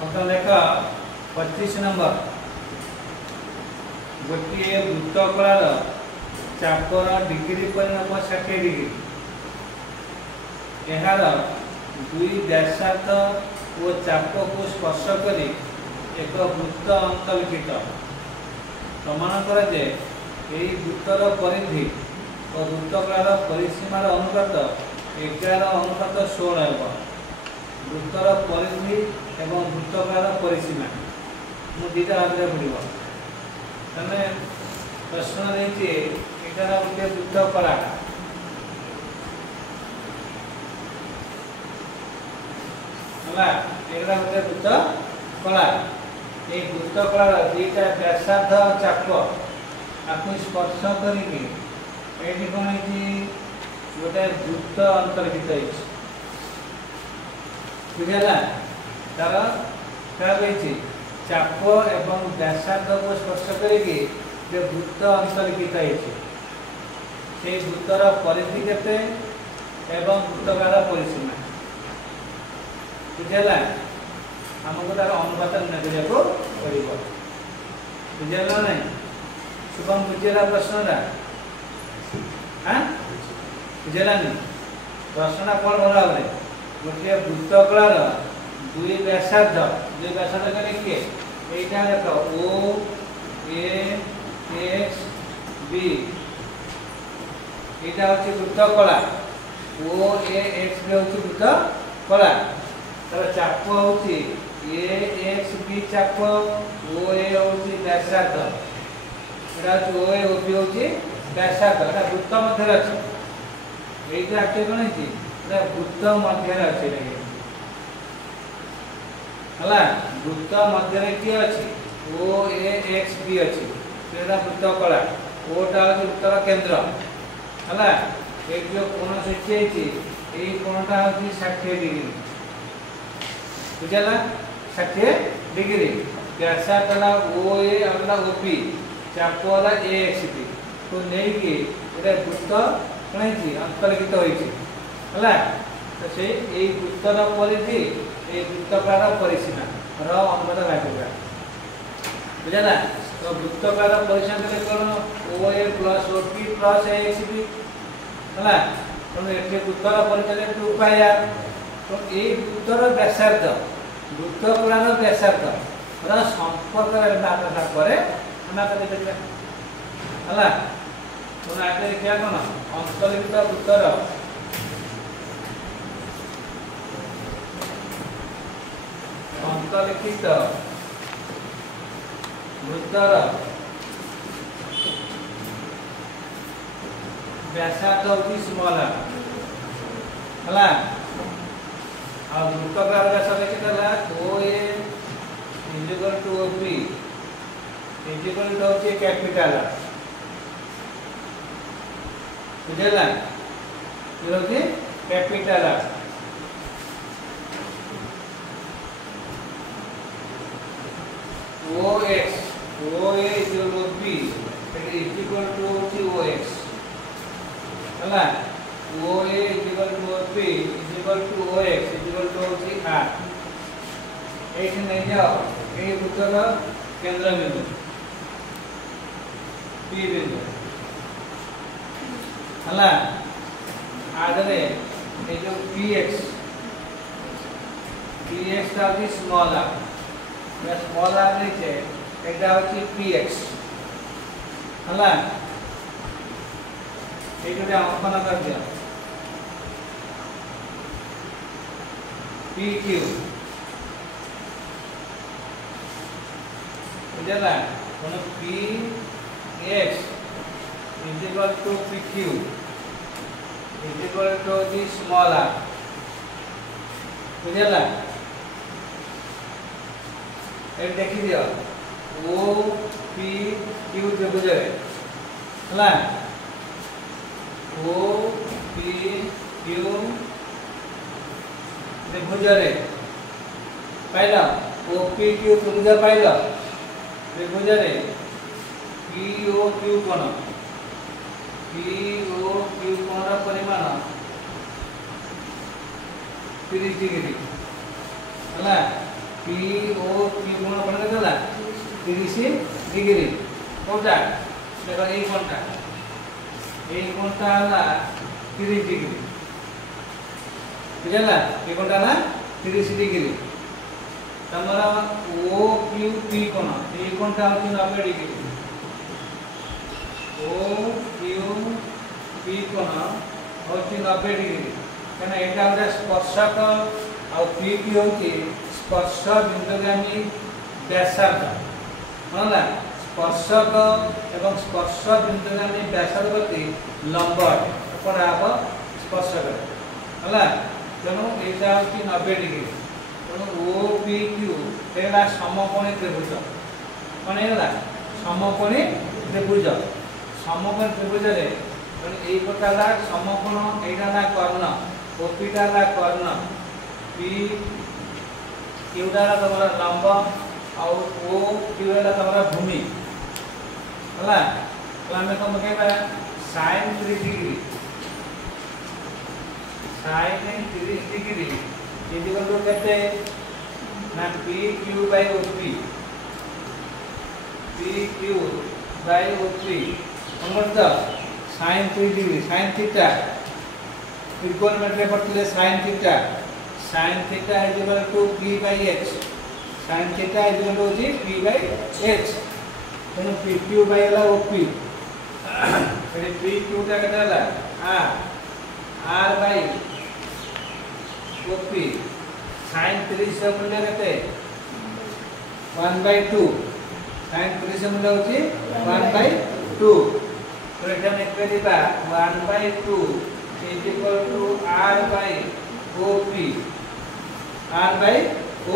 Photo लेख 25 number गोटे वृत्तकलार chopper degree परिमाप 60 डिग्री यार दुई व्यासार्ध और चाप को स्पर्श कर एक वृत्त अंतर्लिखित प्रमाण कर वृत्तर परिधि और वृत्तकलार परिसीमार अनुपात 11:16 होगा। वृत्तर परिधि एवं वृत्तकलार परिसीमा मुझे दुईटा भाग पड़ो तेने प्रश्न देती एटार गोटे वृत्तकला है गोटे वृत्तकला ये वृत्तकलार दुईटा व्यासार्ध चाप आपको स्पर्श करके कौन गोटे वृत्त अंतर्भित बुझेगा तार क्या कही चाप एवं व्यासार्ध को स्पर्श करके जो वृत्त अंतर्भित से वृत्तर परिधि केते एवं वृत्तकार परिसीमा बुझेगा आमको तार अनुपात निर्णय को पड़ो बुझेगा ना शुभम बुझेगा प्रश्नटा हाँ बुझेगानी प्रश्नटा कौन भला भाव गोटे वृत्तकलार दुई व्यासार्ध कले किए यहाँ देख ओ ए एक्स बी यहाँ हूँ वृत्तकला ओ ए एक्स बी हूँ वृत्तकला तार चाप हूँ ए एक्स बी चाप ओ ए हूँ व्यासार्ध यहाँ हूँ ओ ए ओ बी हूँ व्यासार्ध वृत्त मध्य अच्छे ये कौन है वृत्त मध्य अच्छे है वृत्त मध्य किए अच्छी ओ ए एक्स बी अच्छी वृत्तकला ओटा हूँ वृत्तर केन्द्र है एक जो कोण सृष्टि यही कोणटा हूँ 60 डिग्री बुझेगा 60 डिग्री व्यासार्ध ओ ए ओ पी चाप ए एक्स बी तो नहीं कि वृत्त कौन अंतर्लिखित होगा तो से वृत्तर परिधि ये वृत्तकार परिसीमा अनुपात भागा बुझेगा तो वृत्तकार परिसीमा कौन ओ ए प्लस ओ पी प्लस ए एक्स बी है तेणु वृत्तर परिचय उपाय तो ये वृत्तर व्यासार्ध वृत्तकलार व्यासार्ध संपर्क है आगे देखा कौन अंतर्लिखित वृत्तर अंतर्लिखित वृत्तर व्यासार्ध होती स्मॉल है वृत्तकलार व्यासार्ध केते O A equal to O B equal to होची कैपिटल बुझेगा ये होची capital O X O A equal to B equal to होची ओ एक्स है O A equal to O P equal to O X equal to होची R ये नहीं जाओ ये वृत्तर केंद्र बिंदु पी बिंदु है आगे ये जो पी एक्स हूँ स्मॉल आर स्मॉल आर नहीं एटा हूँ पी एक्स है ये गोटे अंकन कर दिया पी क्यू बुझेगा P X equal to P Q equal to small R बुझेगा ये देखी दियो ओ पी क्यू त्रिभुज है ओ पी क्यू त्रिभुज पाइल ओ पी क्यू त्रिभुज पाइल त्रिभुज पी ओ क्यू कोण पी ओ क्यू कोण परिमाण 30 डिग्री है PO त्रिकोण बन गला 30 डिग्री कोटा देखो ए कोणटा हला 30 डिग्री बुझला ए कोणटा हला 30 डिग्री तमरा OQP कोण ए कोणटा होती 90 डिग्री OQP कोण होती 90 डिग्री कना एटा होता स्पर्शक और PP होती स्पर्श बिंदुगामी व्यासार्ध मनला स्पर्शक एवं स्पर्श बिंदुगामी व्यासार्ध प्रति लंब कोन आब स्पर्शक हला तेणु एटा होती 90 डिग्री तेणु OPQ एला समकोणी त्रिभुज कोन एला समकोणी त्रिभुज रे तेणु एई प्रकार समकोण एटा कर्ण OP ला कर्ण P क्यूटा तमरा लंब और OQ ला तमरा भूमि हला तो हमें कम कहबा sin 30 डिग्री इक्वल टू कहते ना PQ by OP हमर sin 3 डिग्री sin थीटा त्रिकोणमिति पड़ते sin theta is equal to P by H sin theta is equal to P by H तेणु PQ by ला OP फिर PQ टा केटा ला R by OP sin 30 से मूल्य केते 1 by 2 sin 30 से मूल्य होची 1 by 2 तो एटा में करिबा 1 by 2 is equal to R by OP R by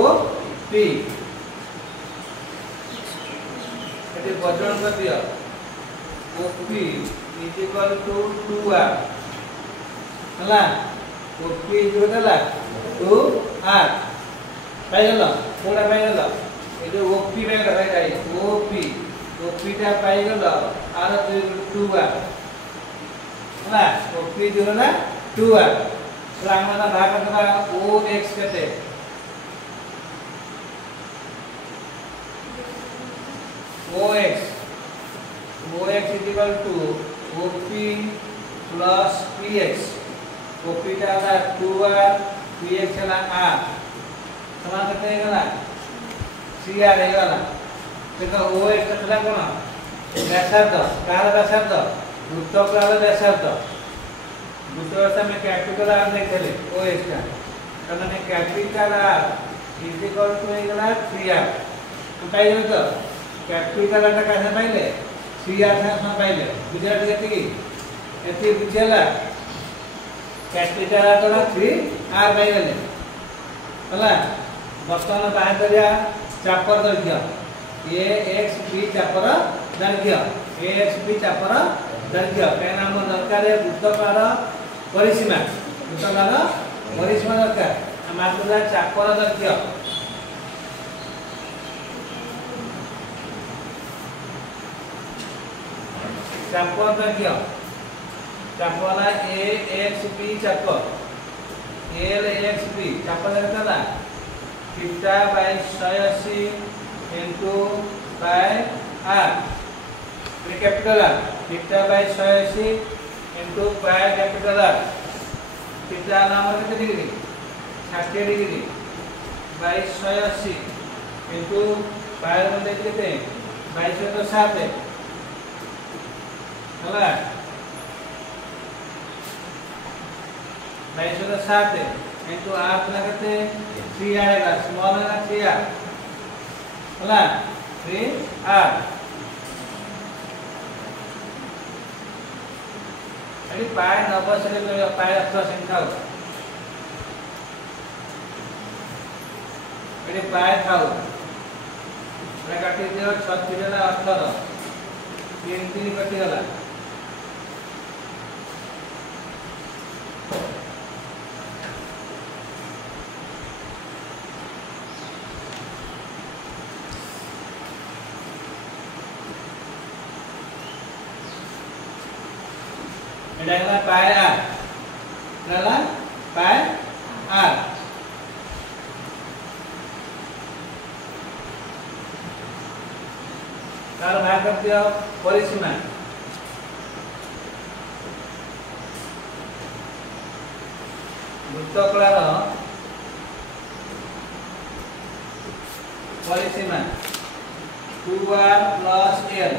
OP एटे वजन कर दिया OP is equal to 2R हला OP is equal to 2R पाई गलो कोडा पाई गलो ए जो OP में रहे जाई OP टा पाई गलो R 2R हला OP जो ना 2R लांगना भाग करता OX कहते OX is equal to OP plus PX OP टा था 2R PX है ना R समान करते हैं ना CR है ना देखो OX कितना कोना व्यासार्ध कार व्यासार्ध वृत्तकार व्यासार्ध दूसरा में कैपिटल R देखले OX का कारण में capital R is equal to एगला 3R तो काय हो तो कैपिटल R का कैसे पाइले 3R से हम पाइले गुजरात कहते की एती बुझला कैपिटल R तो 3R पाइले हला वर्तमान बाहर करिया चापर दैर्घ्य AXP चापर दैर्घ्य AXP चापर दैर्घ्य काय नाम दरकार है वृत्तकार परिसीमा दरकार मात्रा चापर दैर्घ्य चापला AXP चापर LXP चापर देता theta by 180 into by R capital R theta by 180 into by capital R theta नाम कितने degree 60 degree by 180 into by में देखते हैं 2207 है हला 2207 है into R कितना करते हैं 3 आएगा स्मॉल है ना 3R हला 3R अरे पाय 90 से ले पाय 80% खाओ अरे पाय खाओ मैं काटी दियो 36 ना 18 3 कटी गला adalah pi R adalah pi R तार भाग कर दिया परिसीमा वृत्तकलार परिसीमा 2r plus l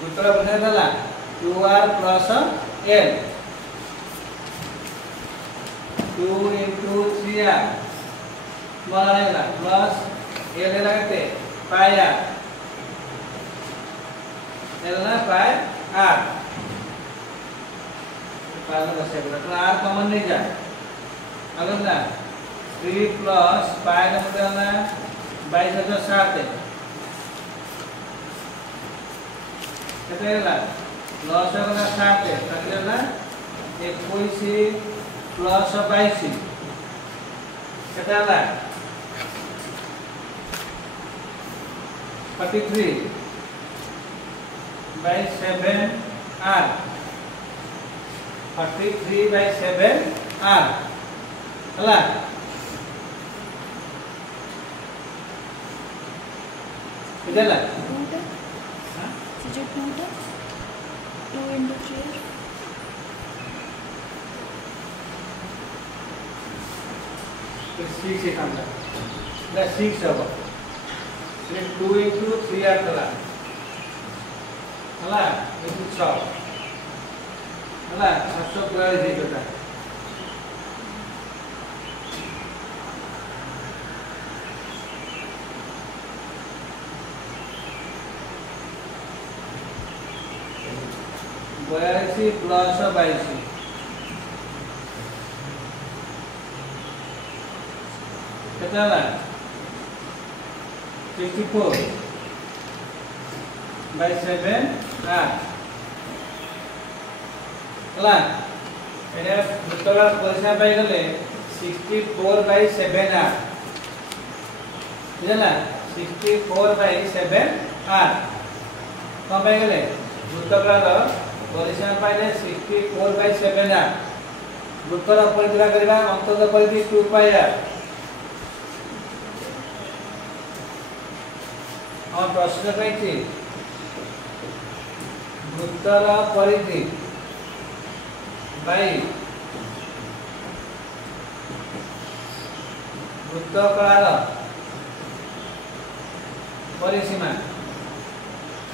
वृत्तकला बुझा देला 2r plus l 2 into 3r बनेगा प्लस l लगाते पाई r l ना पाई r पाई का से तो r कॉमन नहीं जाए अगर ना 3 प्लस पाई का मतलब ना 22,007 है कितने का प्लस का 7 है कितने का 21 प्लस 22 कितना का 43 by 7r 43 by 7r हला कितना हां जो 2 into 3 तो 6 से काम ला 6 होगा 2 into 3r कला हला into 6 हला 742 है बेटा बयासी प्लस 22 कितना है 64 by 7 r हला एने वृत्तकला परिसीमा पाई गले 64 by 7 r बुझला 64 by 7 r कौन पाई गले वृत्तकला परिसीमा पाइले 64 by 7 r वृत्तर परिधि करबा अंतर्गत परिधि 2 pi r और प्रश्न कहिछि वृत्तर परिधि बाई वृत्तकलार परिसीमा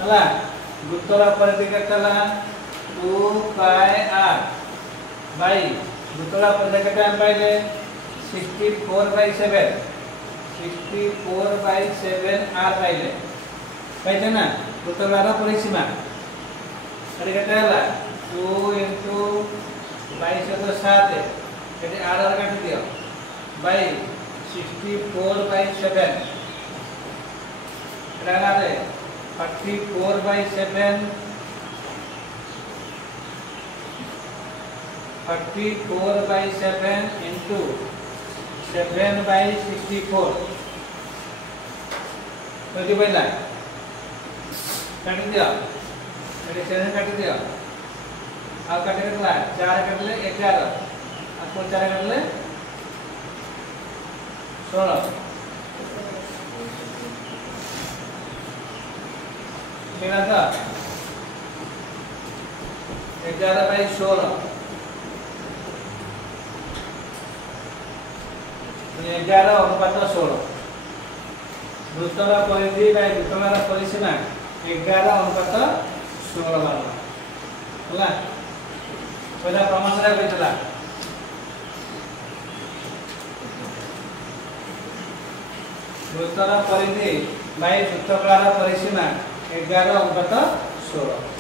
हला वृत्तर परिधि केतला 2 pi r बाई वृत्तकला परिधि केता पाइले 64 by 7 64 by 7 r पाइले पाइछे ना वृत्तकलार परिसीमा अरे केता हला 2 into 22,007 एटी r r काटी दियो बाई 64 by 7 एटा रे 34 by 7 34 by 7 into 7 by 64 तो जो बैला काट दिया एटी 7 काट दिया आ काटे केतला 4 काटले 11 आ 4 काटले 16 केना था 11 by 16 11 अनुपात 16 वृत्तर परिधि बाय वृत्तकलार परिसीमा 11 अनुपात 16 बारला हला पहिला प्रमाणरा कइतला वृत्तर परिधि बाय वृत्तकलार परिसीमा 11 अनुपात 16